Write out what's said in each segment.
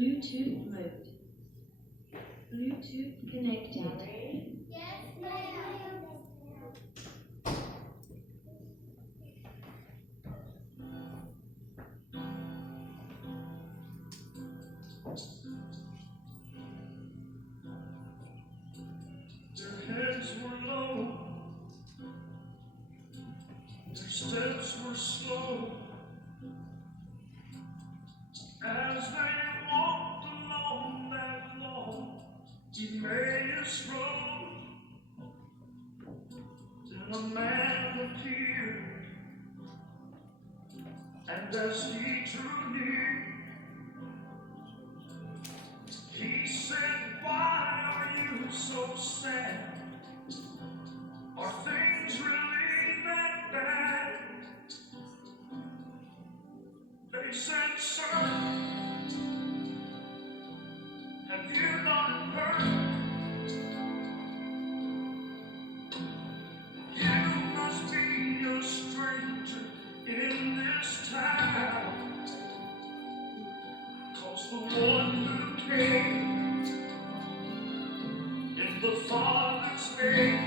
Bluetooth mode. Bluetooth connected. Yes, ma'am. Their heads were low, their steps were slow, as they walked along that long Emmaus road. Then a man appeared, and as he drew near, he said, "Why are you so sad? Are things really that bad?" They said, "Sir, have you not heard? You must be a stranger in this town, 'cause the one who came in the Father's name,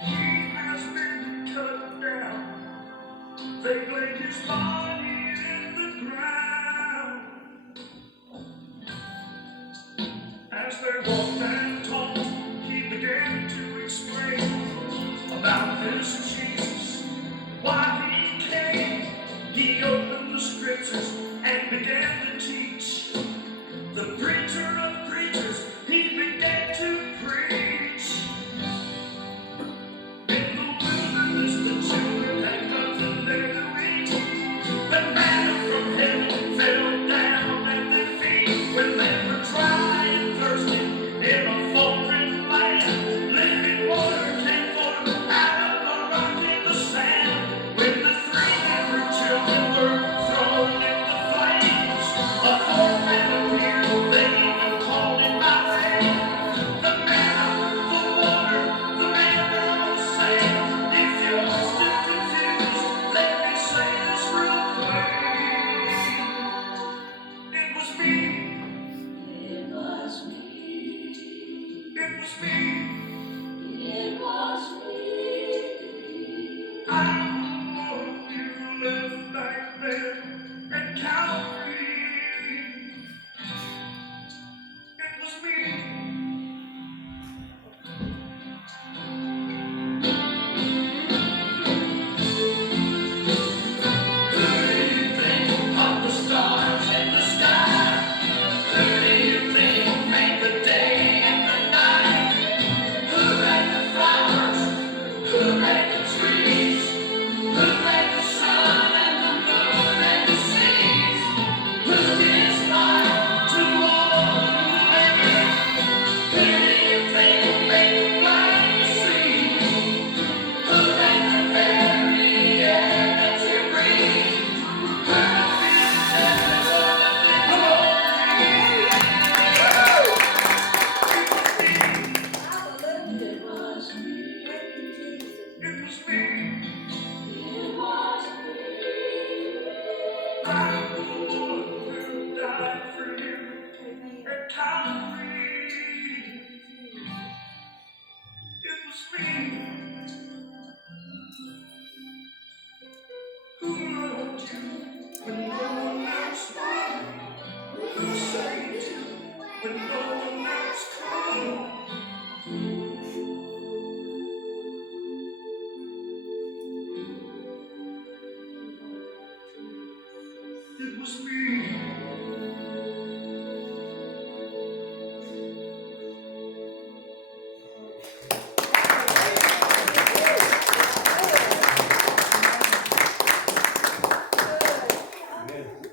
he has been cut down. They laid his body in the ground." As they walked and talked, he began to explain about this Jesus, why he came. He opened the scriptures and began to teach. The preacher of preachers, he began to preach. In the wilderness, the children had nothing there to eat. The manna from heaven fell down at their feet when they were dry and thirsty in a foreign land. Living water came forth out of a rock in the sand. When the 3 Hebrew children were thrown in the flames, a 4th man appeared. They even called him by name. The manna, the water, the manna all sang. If you're still confused, let me say this real plain. It was me. It was me. It was me. It was me. I'm the one you left back there at Calvary. It was me. Who do you think hung the stars in the sky? Who do you think made the day and the night? Who made the flowers? Who made the trees? Who made the sun and the moon and the seas? Who gives life to all who live? Who do you think made the blind to see? Who made the very air that you breathe? Who feels the It was me. It was me. It was me. I'm the one who died for you at Calvary. It was me. Who loved you when no one else would? Who saved you when no one else could? It was me.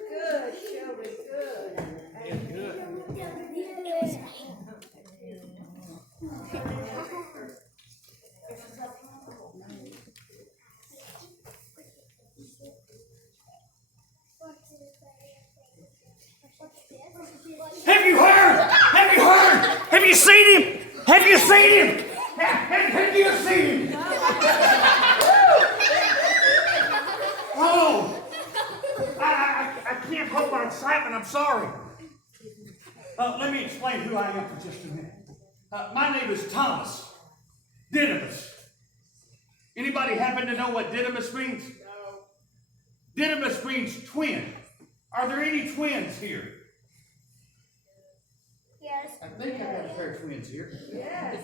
Good, Shelby, good. Have you heard? Have you heard? Have you seen him? Have you seen him? Have you seen him? Oh, can't hold my excitement. I'm sorry. Let me explain who I am for just a minute. My name is Thomas Didymus. Anybody happen to know what Didymus means? No. Didymus means twin. Are there any twins here? Yes. I think I got a pair of twins here. Yes.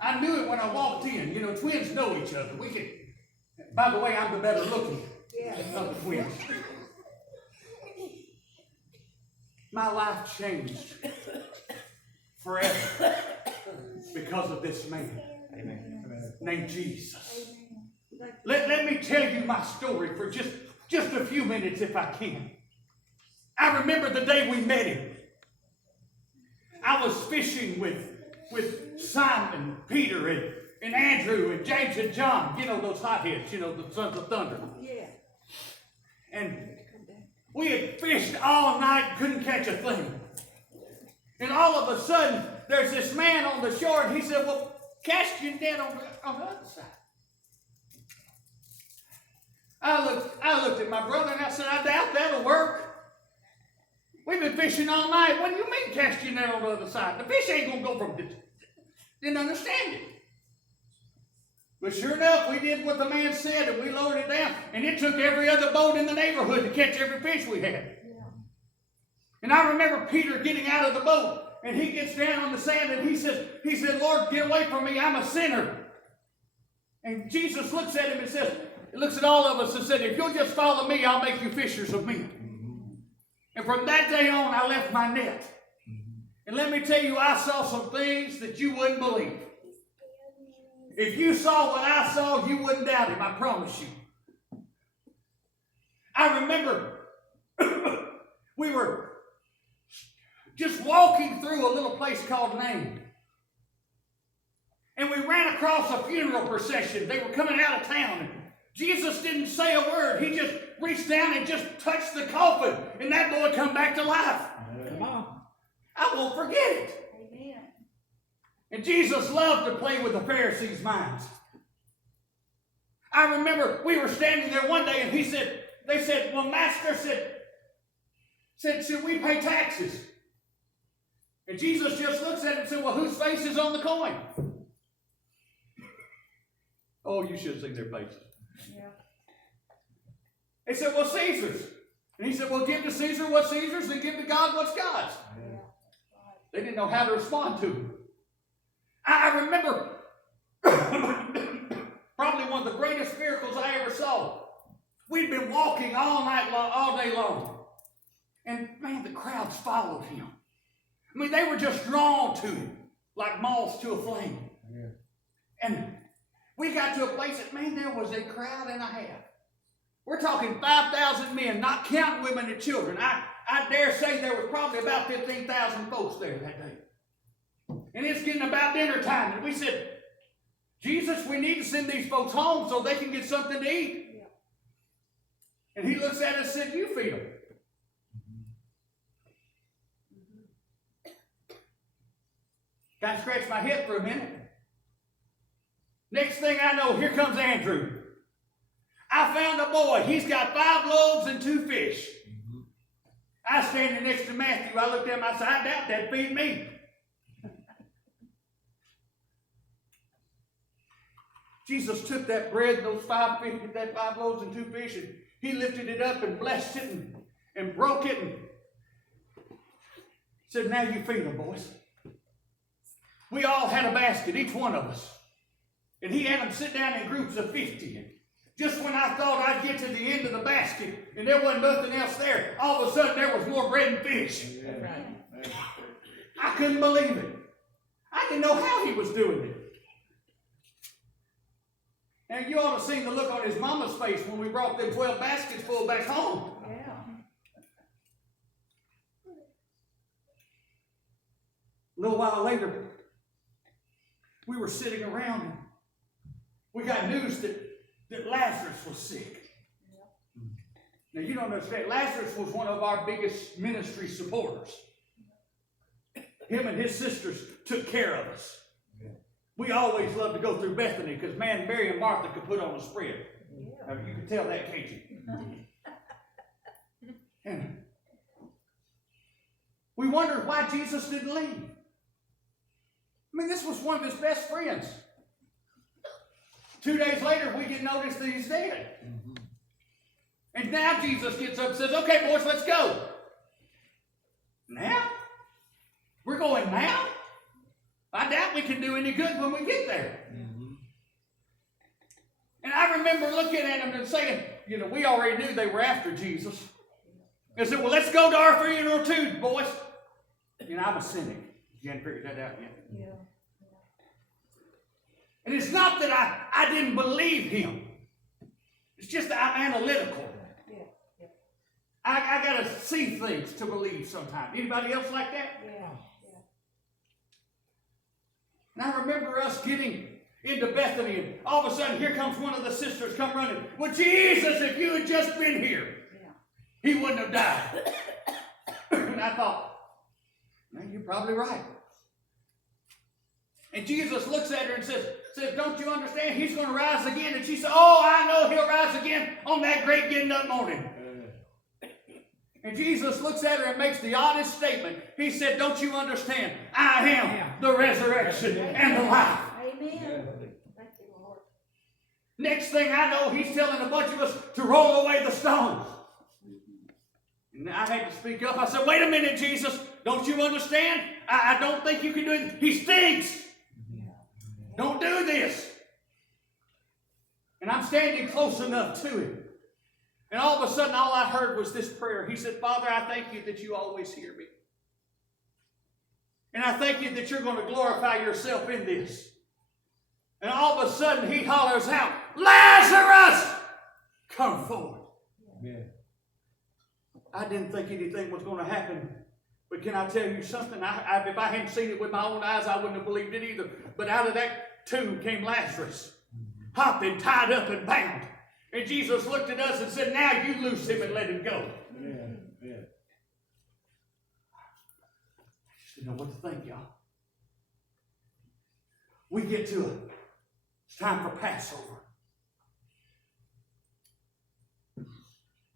I knew it when I walked in. You know, twins know each other. We can. By the way, I'm the better looking Yes. of the twins. My life changed forever because of this man named Jesus. Let me tell you my story for just a few minutes if I can. I remember the day we met him. I was fishing with Simon, Peter, and Andrew, and James and John. You know, those hotheads, you know, the sons of thunder. Yeah. And we had fished all night, couldn't catch a thing. And all of a sudden, there's this man on the shore, and he said, well, cast your net on the other side. I looked at my brother, and I said, I doubt that'll work. We've been fishing all night. What do you mean cast your net on the other side? The fish ain't going to go from this. Didn't understand it. But sure enough, we did what the man said, and we lowered it down. And it took every other boat in the neighborhood to catch every fish we had. Yeah. And I remember Peter getting out of the boat, and he gets down on the sand, and he said, Lord, get away from me, I'm a sinner. And Jesus looks at him and says, he looks at all of us and said, if you'll just follow me, I'll make you fishers of men. And from that day on, I left my net. And let me tell you, I saw some things that you wouldn't believe. If you saw what I saw, you wouldn't doubt him, I promise you. I remember we were just walking through a little place called Nain. And we ran across a funeral procession. They were coming out of town. Jesus didn't say a word. He just reached down and just touched the coffin. And that boy come back to life. Come on. I won't forget it. Amen. And Jesus loved to play with the Pharisees' minds. I remember we were standing there one day and they said, well, Master said, should we pay taxes? And Jesus just looks at it and said, well, whose face is on the coin? Oh, you should have seen their faces. Yeah. They said, well, Caesar's. And he said, well, give to Caesar what's Caesar's and give to God what's God's. Yeah. They didn't know how to respond to him. I remember probably one of the greatest miracles I ever saw. We'd been walking all day long. And man, the crowds followed him. I mean, they were just drawn to him like moths to a flame. Yeah. And we got to a place that, man, there was a crowd and a half. We're talking 5,000 men, not counting women and children. I dare say there was probably about 15,000 folks there that day. And it's getting about dinner time. And we said, Jesus, we need to send these folks home so they can get something to eat. Yeah. And he looks at us and said, you feed them. Got to scratch my head for a minute. Next thing I know, here comes Andrew. I found a boy. He's got 5 loaves and 2 fish. I standing next to Matthew. I looked at him. I said, I doubt that'd feed me. Jesus took that bread, those 5 loaves and 2 fish, and he lifted it up and blessed it and broke it and said, now you feed them, boys. We all had a basket, each one of us. And he had them sit down in groups of 50. And just when I thought I'd get to the end of the basket and there wasn't nothing else there, all of a sudden there was more bread and fish. Amen. I couldn't believe it. I didn't know how he was doing it. And you ought to see the look on his mama's face when we brought them 12 baskets full back home. Yeah. A little while later, we were sitting around and we got news that Lazarus was sick. Yeah. Now, you don't understand. Lazarus was one of our biggest ministry supporters. Him and his sisters took care of us. Yeah. We always loved to go through Bethany because, man, Mary and Martha could put on a spread. Yeah. You can tell that, can't you? And we wondered why Jesus didn't leave. I mean, this was one of his best friends. 2 days later, we get notice that he's dead. And now Jesus gets up and says, okay, boys, let's go. Now? We're going now? I doubt we can do any good when we get there. And I remember looking at him and saying, you know, we already knew they were after Jesus. I said, well, let's go to our funeral too, boys. You know, I'm a cynic. You hadn't figured that out yet. Yeah. And it's not that I didn't believe him. It's just that I'm analytical. Yeah. I got to see things to believe sometimes. Anybody else like that? Yeah. And I remember us getting into Bethany, and all of a sudden, here comes one of the sisters come running. Well, Jesus, if you had just been here, he wouldn't have died. And I thought, man, you're probably right. And Jesus looks at her and says, don't you understand? He's going to rise again. And she said, oh, I know he'll rise again on that great getting up morning. And Jesus looks at her and makes the oddest statement. He said, don't you understand? I am the resurrection and the life. Amen. Thank you, Lord. Next thing I know, he's telling a bunch of us to roll away the stones. And I had to speak up. I said, wait a minute, Jesus. Don't you understand? I don't think you can do it. He stinks. Don't do this. And I'm standing close enough to him. And all of a sudden, all I heard was this prayer. He said, Father, I thank you that you always hear me. And I thank you that you're going to glorify yourself in this. And all of a sudden, he hollers out, Lazarus, come forward. Yeah. I didn't think anything was going to happen. But can I tell you something? If I hadn't seen it with my own eyes, I wouldn't have believed it either. But out of that tomb came Lazarus, hopping, tied up, and bound. And Jesus looked at us and said, now you loose him and let him go. Yeah. I just didn't know what to think, y'all. We get to it. It's time for Passover.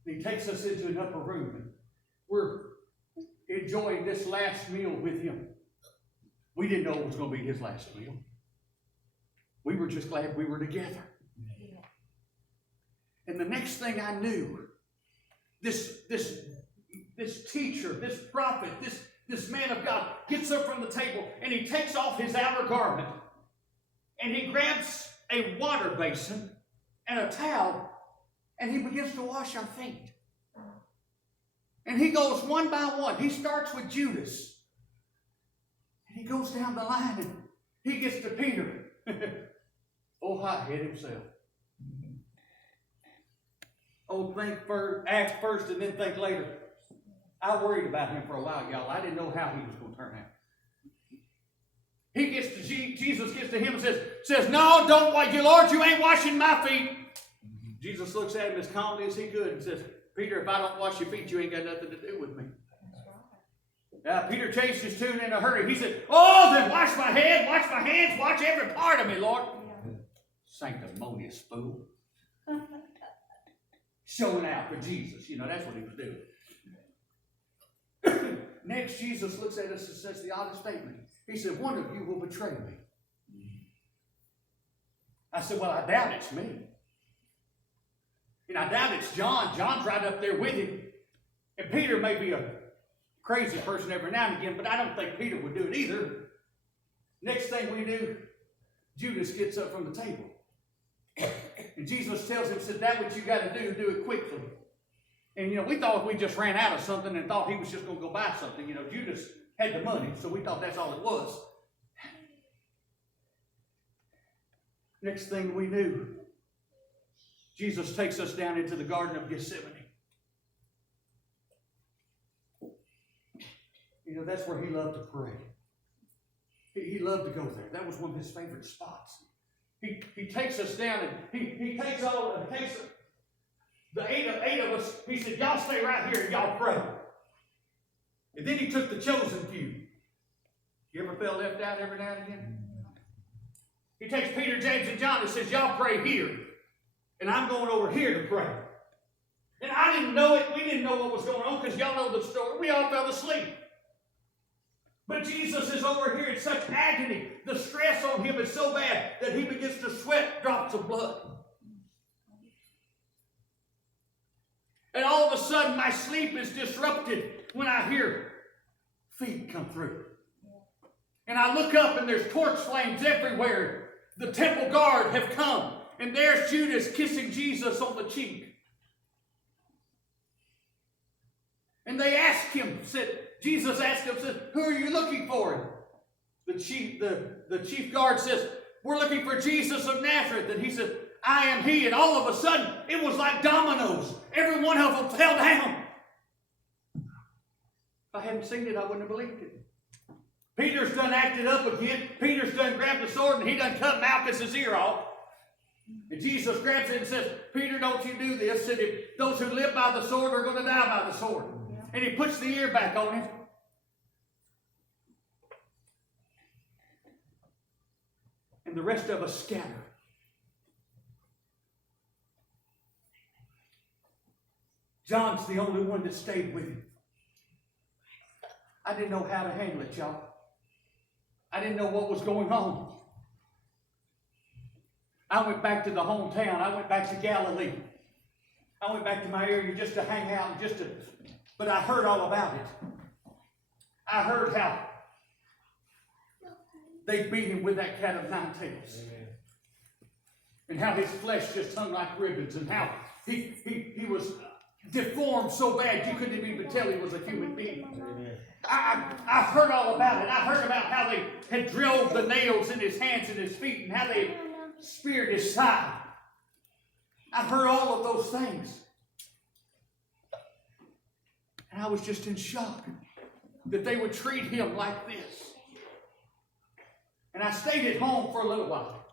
He takes us into an upper room. And we're enjoying this last meal with him. We didn't know it was going to be his last meal. We were just glad we were together. And the next thing I knew, this teacher, this prophet, this man of God gets up from the table and he takes off his outer garment and he grabs a water basin and a towel and he begins to wash our feet. And he goes one by one. He starts with Judas. And he goes down the line and he gets to Peter. Oh, hothead himself. Oh, act first and then think later. I worried about him for a while, y'all. I didn't know how he was going to turn out. He gets to Jesus gets to him and says, no, don't wash you, Lord, you ain't washing my feet. Jesus looks at him as calmly as he could and says, Peter, if I don't wash your feet, you ain't got nothing to do with me. Peter changed his tune in a hurry. He said, oh, then wash my head, wash my hands, wash every part of me, Lord. Sanctimonious fool. Showing out for Jesus. You know, that's what he was doing. Next, Jesus looks at us and says the oddest statement. He said, one of you will betray me. I said, well, I doubt it's me. And I doubt it's John. John's right up there with him. And Peter may be a crazy person every now and again, but I don't think Peter would do it either. Next thing we do, Judas gets up from the table. And Jesus tells him, said, that what you got to do it quickly. And, you know, we thought we just ran out of something and thought he was just going to go buy something. You know, Judas had the money, so we thought that's all it was. Next thing we knew, Jesus takes us down into the Garden of Gethsemane. You know, that's where he loved to pray. He loved to go there. That was one of his favorite spots. He takes us down and he takes the eight of us. He said, y'all stay right here and y'all pray. And then he took the chosen few. You ever felt left out every now and again? He takes Peter, James, and John and says, y'all pray here. And I'm going over here to pray. And I didn't know it. We didn't know what was going on because y'all know the story. We all fell asleep. But Jesus is over here in such agony. The stress on him is so bad that he begins to sweat drops of blood. And all of a sudden, my sleep is disrupted when I hear feet come through. And I look up and there's torch flames everywhere. The temple guard have come. And there's Judas kissing Jesus on the cheek. And they asked him, Jesus asked him, who are you looking for? The chief guard says, we're looking for Jesus of Nazareth. And he said, I am he. And all of a sudden, it was like dominoes. Every one of them fell down. If I hadn't seen it, I wouldn't have believed it. Peter's done acted up again. Peter's done grabbed the sword and he done cut Malchus's ear off. And Jesus grabs it and says, Peter, don't you do this. And if those who live by the sword are going to die by the sword. Yeah. And he puts the ear back on him. And the rest of us scatter. John's the only one that stayed with him. I didn't know how to handle it, y'all. I didn't know what was going on. I went back to the hometown. I went back to Galilee. I went back to my area just to hang out and but I heard all about it. I heard how they beat him with that cat of nine tails. Amen. And how his flesh just hung like ribbons, and how he was deformed so bad you couldn't even tell he was a human being. Amen. I heard all about it. I heard about how they had drilled the nails in his hands and his feet and how they speared his side. I heard all of those things. And I was just in shock that they would treat him like this. And I stayed at home for a little while.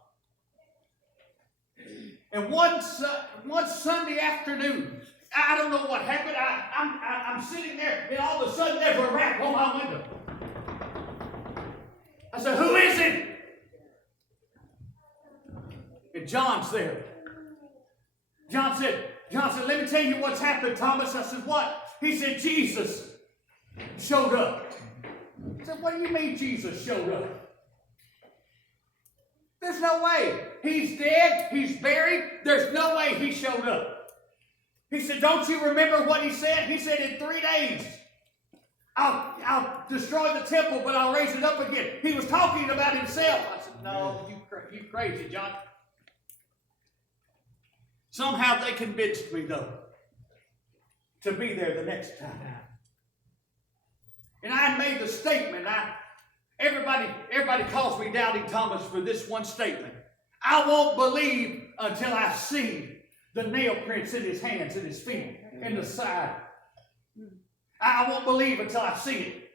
And one Sunday afternoon, I don't know what happened. I'm sitting there, and all of a sudden there's a rap on my window. I said, who is it? And John's there. John said, let me tell you what's happened, Thomas. I said, what? He said, Jesus showed up. I said, what do you mean Jesus showed up? There's no way. He's dead. He's buried. There's no way he showed up. He said, don't you remember what he said? He said, in 3 days, I'll destroy the temple, but I'll raise it up again. He was talking about himself. I said, no, you crazy, John. Somehow they convinced me, though, to be there the next time. And I made the statement. Everybody calls me Doubting Thomas for this one statement. I won't believe until I see the nail prints in his hands and his feet and the side. I won't believe until I see it.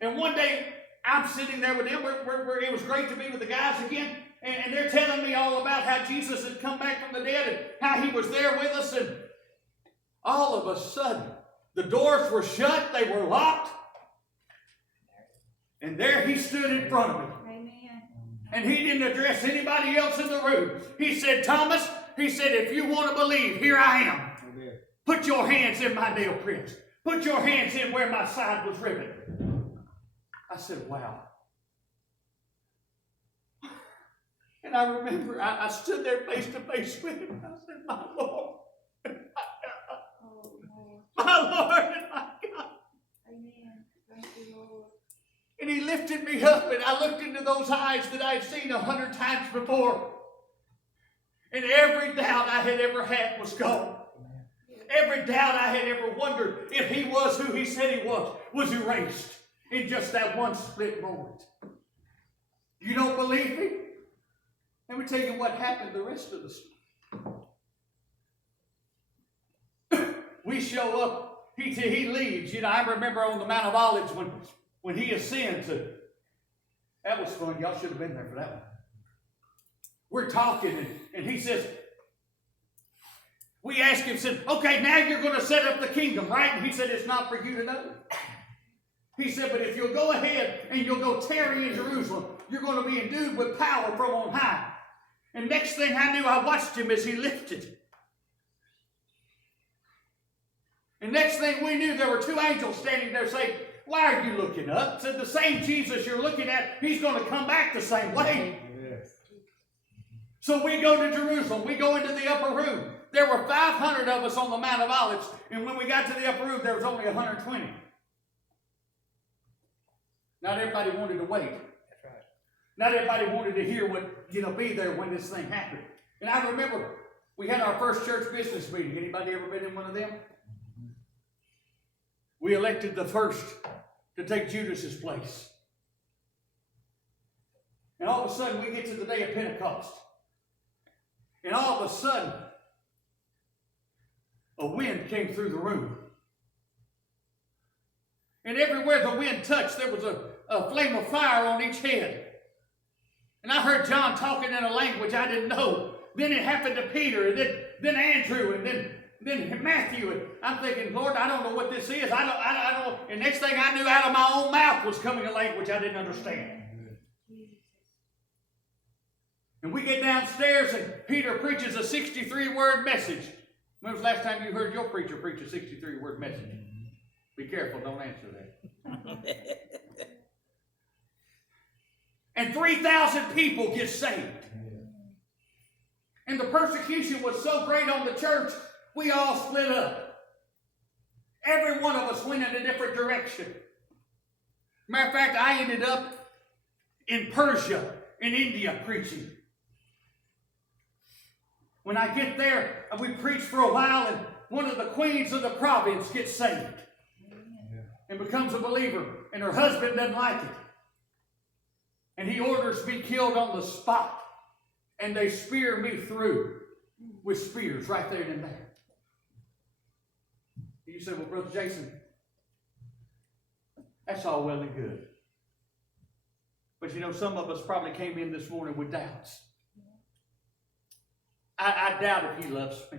And one day, I'm sitting there with them. It was great to be with the guys again. And they're telling me all about how Jesus had come back from the dead and how he was there with us. And all of a sudden, the doors were shut. They were locked. And there he stood in front of me. And he didn't address anybody else in the room. He said, Thomas, he said, if you want to believe, here I am. Amen. Put your hands in my nail prints. Put your hands in where my side was riven. I said, wow. And I remember I stood there face to face with him. I said, my Lord. My Lord and my God. Amen. Thank you, Lord. And he lifted me up, and I looked into those eyes that I had seen 100 times before. And every doubt I had ever had was gone. Every doubt I had ever wondered if he was who he said he was erased in just that one split moment. You don't believe me? Let me tell you what happened the rest of the story. We show up, he leaves. You know, I remember on the Mount of Olives when he ascends. That was fun. Y'all should have been there for that one. We're talking, and he says, we asked him, said, okay, now you're going to set up the kingdom, right? And he said, it's not for you to know. He said, but if you'll go ahead and you'll go tarry in Jerusalem, you're going to be endued with power from on high. And next thing I knew, I watched him as he lifted. And next thing we knew, there were two angels standing there saying, why are you looking up? Said, the same Jesus you're looking at, he's going to come back the same way. So we go to Jerusalem. We go into the upper room. There were 500 of us on the Mount of Olives. And when we got to the upper room, there was only 120. Not everybody wanted to wait. That's right. Not everybody wanted to hear what, be there when this thing happened. And I remember we had our first church business meeting. Anybody ever been in one of them? We elected the first to take Judas's place. And all of a sudden, we get to the day of Pentecost. And all of a sudden, a wind came through the room. And everywhere the wind touched, there was a flame of fire on each head. And I heard John talking in a language I didn't know. Then it happened to Peter, and then Andrew, and then Matthew. And I'm thinking, Lord, I don't know what this is. I don't. And next thing I knew, out of my own mouth was coming a language I didn't understand. And we get downstairs, and Peter preaches a 63-word message. When was the last time you heard your preacher preach a 63-word message? Be careful, don't answer that. And 3,000 people get saved. And the persecution was so great on the church, we all split up. Every one of us went in a different direction. Matter of fact, I ended up in Persia, in India, preaching. When I get there, we preach for a while, and one of the queens of the province gets saved and becomes a believer, and her husband doesn't like it. And he orders me killed on the spot, and they spear me through with spears right there and there. And you say, well, Brother Jason, that's all well and good. But some of us probably came in this morning with doubts. I doubt if he loves me.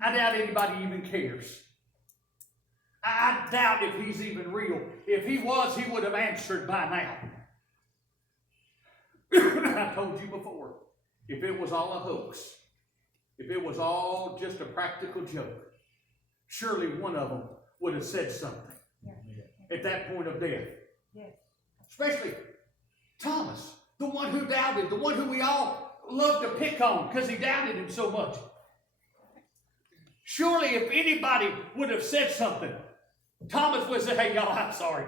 I doubt anybody even cares. I doubt if he's even real. If he was, he would have answered by now. I told you before, if it was all a hoax, if it was all just a practical joke, surely one of them would have said something at that point of death. Yes. Especially Thomas, the one who doubted, the one who we all love to pick on because he doubted him so much. Surely if anybody would have said something, Thomas would say, hey, y'all, I'm sorry.